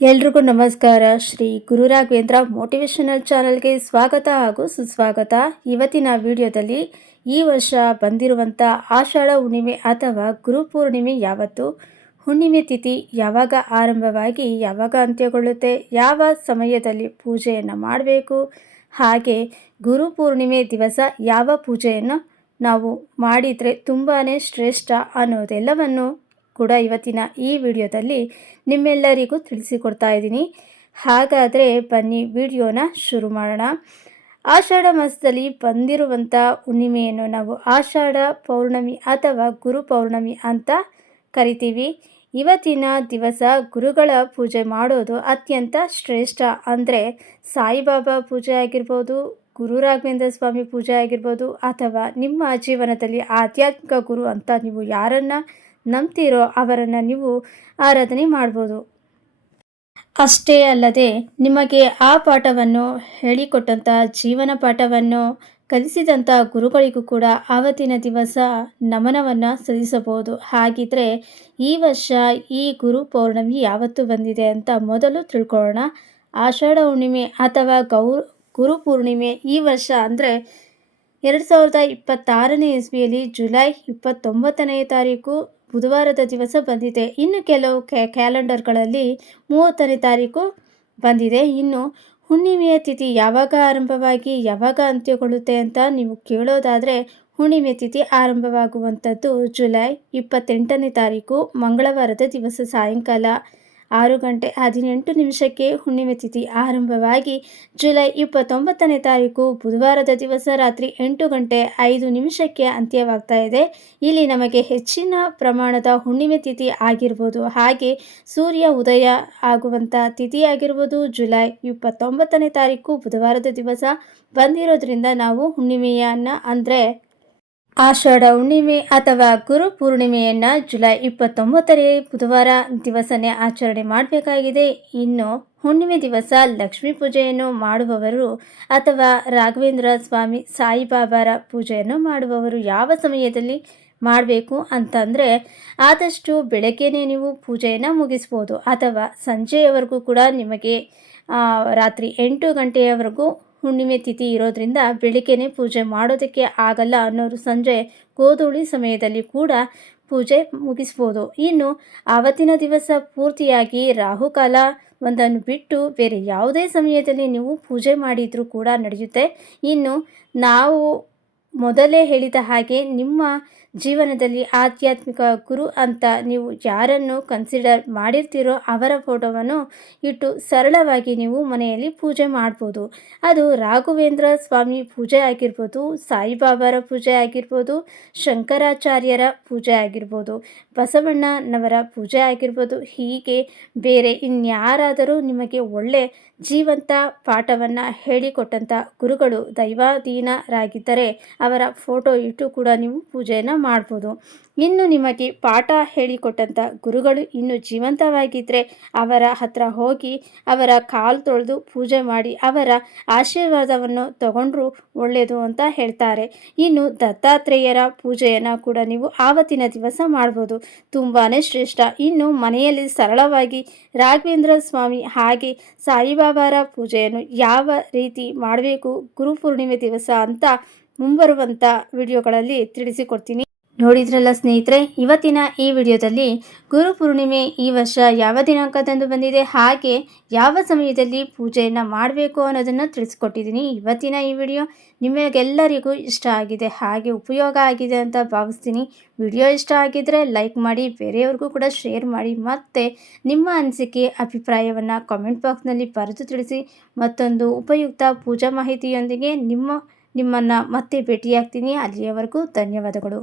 ಎಲ್ರಿಗೂ ನಮಸ್ಕಾರ. ಶ್ರೀ ಗುರು ರಾಘವೇಂದ್ರ ಮೋಟಿವೇಶನಲ್ ಚಾನಲ್ಗೆ ಸ್ವಾಗತ ಹಾಗೂ ಸುಸ್ವಾಗತ. ಇವತ್ತಿನ ವಿಡಿಯೋದಲ್ಲಿ ಈ ವರ್ಷ ಬಂದಿರುವಂಥ ಆಷಾಢ ಹುಣ್ಣಿಮೆ ಅಥವಾ ಗುರುಪೂರ್ಣಿಮೆ ಯಾವತ್ತು, ಹುಣ್ಣಿಮೆ ತಿಥಿ ಯಾವಾಗ ಆರಂಭವಾಗಿ ಯಾವಾಗ ಅಂತ್ಯಗೊಳ್ಳುತ್ತೆ, ಯಾವ ಸಮಯದಲ್ಲಿ ಪೂಜೆಯನ್ನು ಮಾಡಬೇಕು, ಹಾಗೆ ಗುರುಪೂರ್ಣಿಮೆ ದಿವಸ ಯಾವ ಪೂಜೆಯನ್ನು ನಾವು ಮಾಡಿದರೆ ತುಂಬಾ ಶ್ರೇಷ್ಠ ಅನ್ನೋದೆಲ್ಲವನ್ನು ಕೂಡ ಇವತ್ತಿನ ಈ ವಿಡಿಯೋದಲ್ಲಿ ನಿಮ್ಮೆಲ್ಲರಿಗೂ ತಿಳಿಸಿಕೊಡ್ತಾ ಇದ್ದೀನಿ. ಹಾಗಾದರೆ ಬನ್ನಿ ವಿಡಿಯೋನ ಶುರು ಮಾಡೋಣ. ಆಷಾಢ ಮಾಸದಲ್ಲಿ ಬಂದಿರುವಂಥ ಹುಣ್ಣಿಮೆಯನ್ನು ನಾವು ಆಷಾಢ ಪೌರ್ಣಮಿ ಅಥವಾ ಗುರು ಪೌರ್ಣಮಿ ಅಂತ ಕರಿತೀವಿ. ಇವತ್ತಿನ ದಿವಸ ಗುರುಗಳ ಪೂಜೆ ಮಾಡೋದು ಅತ್ಯಂತ ಶ್ರೇಷ್ಠ. ಅಂದರೆ ಸಾಯಿಬಾಬಾ ಪೂಜೆ ಆಗಿರ್ಬೋದು, ಗುರು ರಾಘವೇಂದ್ರ ಸ್ವಾಮಿ ಪೂಜೆ ಆಗಿರ್ಬೋದು, ಅಥವಾ ನಿಮ್ಮ ಜೀವನದಲ್ಲಿ ಆಧ್ಯಾತ್ಮಿಕ ಗುರು ಅಂತ ನೀವು ಯಾರನ್ನು ನಂಬ್ತೀರೋ ಅವರನ್ನು ನೀವು ಆರಾಧನೆ ಮಾಡ್ಬೋದು. ಅಷ್ಟೇ ಅಲ್ಲದೆ ನಿಮಗೆ ಆ ಪಾಠವನ್ನು ಹೇಳಿಕೊಟ್ಟಂಥ ಜೀವನ ಪಾಠವನ್ನು ಕಲಿಸಿದಂಥ ಗುರುಗಳಿಗೂ ಕೂಡ ಆವತ್ತಿನ ದಿವಸ ನಮನವನ್ನು ಸಲ್ಲಿಸಬಹುದು. ಹಾಗಿದ್ರೆ ಈ ವರ್ಷ ಈ ಗುರು ಪೌರ್ಣಮಿ ಯಾವತ್ತು ಬಂದಿದೆ ಅಂತ ಮೊದಲು ತಿಳ್ಕೊಳ್ಳೋಣ. ಆಷಾಢ ಹುಣ್ಣಿಮೆ ಅಥವಾ ಗುರು ಪೂರ್ಣಿಮೆ ಈ ವರ್ಷ ಅಂದರೆ 2026ನೇ ಇಸ್ವಿಯಲ್ಲಿ ಜುಲೈ 29ನೇ ತಾರೀಕು ಬುಧವಾರದ ದಿವಸ ಬಂದಿದೆ. ಇನ್ನು ಕೆಲವು ಕ್ಯಾಲೆಂಡರ್ಗಳಲ್ಲಿ 30ನೇ ತಾರೀಕು ಬಂದಿದೆ. ಇನ್ನು ಹುಣ್ಣಿಮೆಯ ತಿಥಿ ಯಾವಾಗ ಆರಂಭವಾಗಿ ಯಾವಾಗ ಅಂತ್ಯಗೊಳ್ಳುತ್ತೆ ಅಂತ ನೀವು ಕೇಳೋದಾದರೆ, ಹುಣ್ಣಿಮೆ ತಿಥಿ ಆರಂಭವಾಗುವಂಥದ್ದು ಜುಲೈ 28ನೇ ತಾರೀಕು ಮಂಗಳವಾರದ ದಿವಸ ಸಾಯಂಕಾಲ 6:18 ಹುಣ್ಣಿಮೆ ತಿಥಿ ಆರಂಭವಾಗಿ ಜುಲೈ 29ನೇ ತಾರೀಕು ಬುಧವಾರದ ದಿವಸ ರಾತ್ರಿ 8:05 ಅಂತ್ಯವಾಗ್ತಾ ಇದೆ. ಇಲ್ಲಿ ನಮಗೆ ಹೆಚ್ಚಿನ ಪ್ರಮಾಣದ ಹುಣ್ಣಿಮೆ ತಿಥಿ ಆಗಿರ್ಬೋದು, ಹಾಗೆ ಸೂರ್ಯ ಉದಯ ಆಗುವಂಥ ತಿಥಿ ಆಗಿರ್ಬೋದು ಜುಲೈ 29ನೇ ತಾರೀಕು ಬುಧವಾರದ ದಿವಸ ಬಂದಿರೋದ್ರಿಂದ ನಾವು ಹುಣ್ಣಿಮೆಯನ್ನು ಅಂದರೆ ಆಷಾಢ ಹುಣ್ಣಿಮೆ ಅಥವಾ ಗುರು ಪೂರ್ಣಿಮೆಯನ್ನು ಜುಲೈ 29ನೇ ಬುಧವಾರ ದಿವಸನೇ ಆಚರಣೆ ಮಾಡಬೇಕಾಗಿದೆ. ಇನ್ನು ಹುಣ್ಣಿಮೆ ದಿವಸ ಲಕ್ಷ್ಮೀ ಪೂಜೆಯನ್ನು ಮಾಡುವವರು ಅಥವಾ ರಾಘವೇಂದ್ರ ಸ್ವಾಮಿ ಸಾಯಿಬಾಬಾರ ಪೂಜೆಯನ್ನು ಮಾಡುವವರು ಯಾವ ಸಮಯದಲ್ಲಿ ಮಾಡಬೇಕು ಅಂತಂದರೆ, ಆದಷ್ಟು ಬೆಳಗ್ಗೆನೇ ನೀವು ಪೂಜೆಯನ್ನು ಮುಗಿಸ್ಬೋದು, ಅಥವಾ ಸಂಜೆಯವರೆಗೂ ಕೂಡ ನಿಮಗೆ ರಾತ್ರಿ 8 ಗಂಟೆಯವರೆಗೂ ಹುಣ್ಣಿಮೆ ತಿಥಿ ಇರೋದ್ರಿಂದ ಬೆಳಿಗ್ಗೆನೇ ಪೂಜೆ ಮಾಡೋದಕ್ಕೆ ಆಗಲ್ಲ ಅನ್ನೋರು ಸಂಜೆ ಗೋಧೂಳಿ ಸಮಯದಲ್ಲಿ ಕೂಡ ಪೂಜೆ ಮುಗಿಸ್ಬೋದು. ಇನ್ನು ಆವತ್ತಿನ ದಿವಸ ಪೂರ್ತಿಯಾಗಿ ರಾಹುಕಾಲ ಒಂದನ್ನು ಬಿಟ್ಟು ಬೇರೆ ಯಾವುದೇ ಸಮಯದಲ್ಲಿ ನೀವು ಪೂಜೆ ಮಾಡಿದರೂ ಕೂಡ ನಡೆಯುತ್ತೆ. ಇನ್ನು ನಾವು ಮೊದಲೇ ಹೇಳಿದ ಹಾಗೆ ನಿಮ್ಮ ಜೀವನದಲ್ಲಿ ಆಧ್ಯಾತ್ಮಿಕ ಗುರು ಅಂತ ನೀವು ಯಾರನ್ನು ಕನ್ಸಿಡರ್ ಮಾಡಿರ್ತೀರೋ ಅವರ ಫೋಟೋವನ್ನು ಇಟ್ಟು ಸರಳವಾಗಿ ನೀವು ಮನೆಯಲ್ಲಿ ಪೂಜೆ ಮಾಡ್ಬೋದು. ಅದು ರಾಘವೇಂದ್ರ ಸ್ವಾಮಿ ಪೂಜೆ ಆಗಿರ್ಬೋದು, ಸಾಯಿಬಾಬಾರ ಪೂಜೆ ಆಗಿರ್ಬೋದು, ಶಂಕರಾಚಾರ್ಯರ ಪೂಜೆ ಆಗಿರ್ಬೋದು, ಬಸವಣ್ಣನವರ ಪೂಜೆ ಆಗಿರ್ಬೋದು. ಹೀಗೆ ಬೇರೆ ಇನ್ಯಾರಾದರೂ ನಿಮಗೆ ಒಳ್ಳೆ ಜೀವಂತ ಪಾಠವನ್ನು ಹೇಳಿಕೊಟ್ಟಂಥ ಗುರುಗಳು ದೈವಾಧೀನರಾಗಿದ್ದರೆ ಅವರ ಫೋಟೋ ಇಟ್ಟು ಕೂಡ ನೀವು ಪೂಜೆಯನ್ನು ಮಾಡ್ಬೋದು. ಇನ್ನು ನಿಮಗೆ ಪಾಠ ಹೇಳಿಕೊಟ್ಟಂಥ ಗುರುಗಳು ಇನ್ನು ಜೀವಂತವಾಗಿದ್ದರೆ ಅವರ ಹತ್ರ ಹೋಗಿ ಅವರ ಕಾಲು ತೊಳೆದು ಪೂಜೆ ಮಾಡಿ ಅವರ ಆಶೀರ್ವಾದವನ್ನು ತಗೊಂಡ್ರು ಒಳ್ಳೆಯದು ಅಂತ ಹೇಳ್ತಾರೆ. ಇನ್ನು ದತ್ತಾತ್ರೇಯರ ಪೂಜೆಯನ್ನು ಕೂಡ ನೀವು ಆವತ್ತಿನ ದಿವಸ ಮಾಡ್ಬೋದು, ತುಂಬಾ ಶ್ರೇಷ್ಠ. ಇನ್ನು ಮನೆಯಲ್ಲಿ ಸರಳವಾಗಿ ರಾಘವೇಂದ್ರ ಸ್ವಾಮಿ ಹಾಗೆ ಸಾಯಿಬಾಬಾರ ಪೂಜೆಯನ್ನು ಯಾವ ರೀತಿ ಮಾಡಬೇಕು ಗುರುಪೂರ್ಣಿಮೆ ದಿವಸ ಅಂತ ಮುಂಬರುವಂಥ ವಿಡಿಯೋಗಳಲ್ಲಿ ತಿಳಿಸಿಕೊಡ್ತೀನಿ. ನೋಡಿದ್ರಲ್ಲ ಸ್ನೇಹಿತರೆ, ಇವತ್ತಿನ ಈ ವಿಡಿಯೋದಲ್ಲಿ ಗುರುಪೂರ್ಣಿಮೆ ಈ ವರ್ಷ ಯಾವ ದಿನಾಂಕದಂದು ಬಂದಿದೆ, ಹಾಗೆ ಯಾವ ಸಮಯದಲ್ಲಿ ಪೂಜೆಯನ್ನು ಮಾಡಬೇಕು ಅನ್ನೋದನ್ನು ತಿಳಿಸ್ಕೊಟ್ಟಿದ್ದೀನಿ. ಇವತ್ತಿನ ಈ ವಿಡಿಯೋ ನಿಮಗೆಲ್ಲರಿಗೂ ಇಷ್ಟ ಆಗಿದೆ ಹಾಗೆ ಉಪಯೋಗ ಆಗಿದೆ ಅಂತ ಭಾವಿಸ್ತೀನಿ. ವಿಡಿಯೋ ಇಷ್ಟ ಆಗಿದ್ದರೆ ಲೈಕ್ ಮಾಡಿ, ಬೇರೆಯವ್ರಿಗೂ ಕೂಡ ಶೇರ್ ಮಾಡಿ, ಮತ್ತು ನಿಮ್ಮ ಅನಿಸಿಕೆ ಅಭಿಪ್ರಾಯವನ್ನು ಕಾಮೆಂಟ್ ಬಾಕ್ಸ್ನಲ್ಲಿ ಬರೆದು ತಿಳಿಸಿ. ಮತ್ತೊಂದು ಉಪಯುಕ್ತ ಪೂಜಾ ಮಾಹಿತಿಯೊಂದಿಗೆ ನಿಮ್ಮನ್ನು ಮತ್ತೆ ಭೇಟಿಯಾಗ್ತೀನಿ. ಅಲ್ಲಿಯವರೆಗೂ ಧನ್ಯವಾದಗಳು.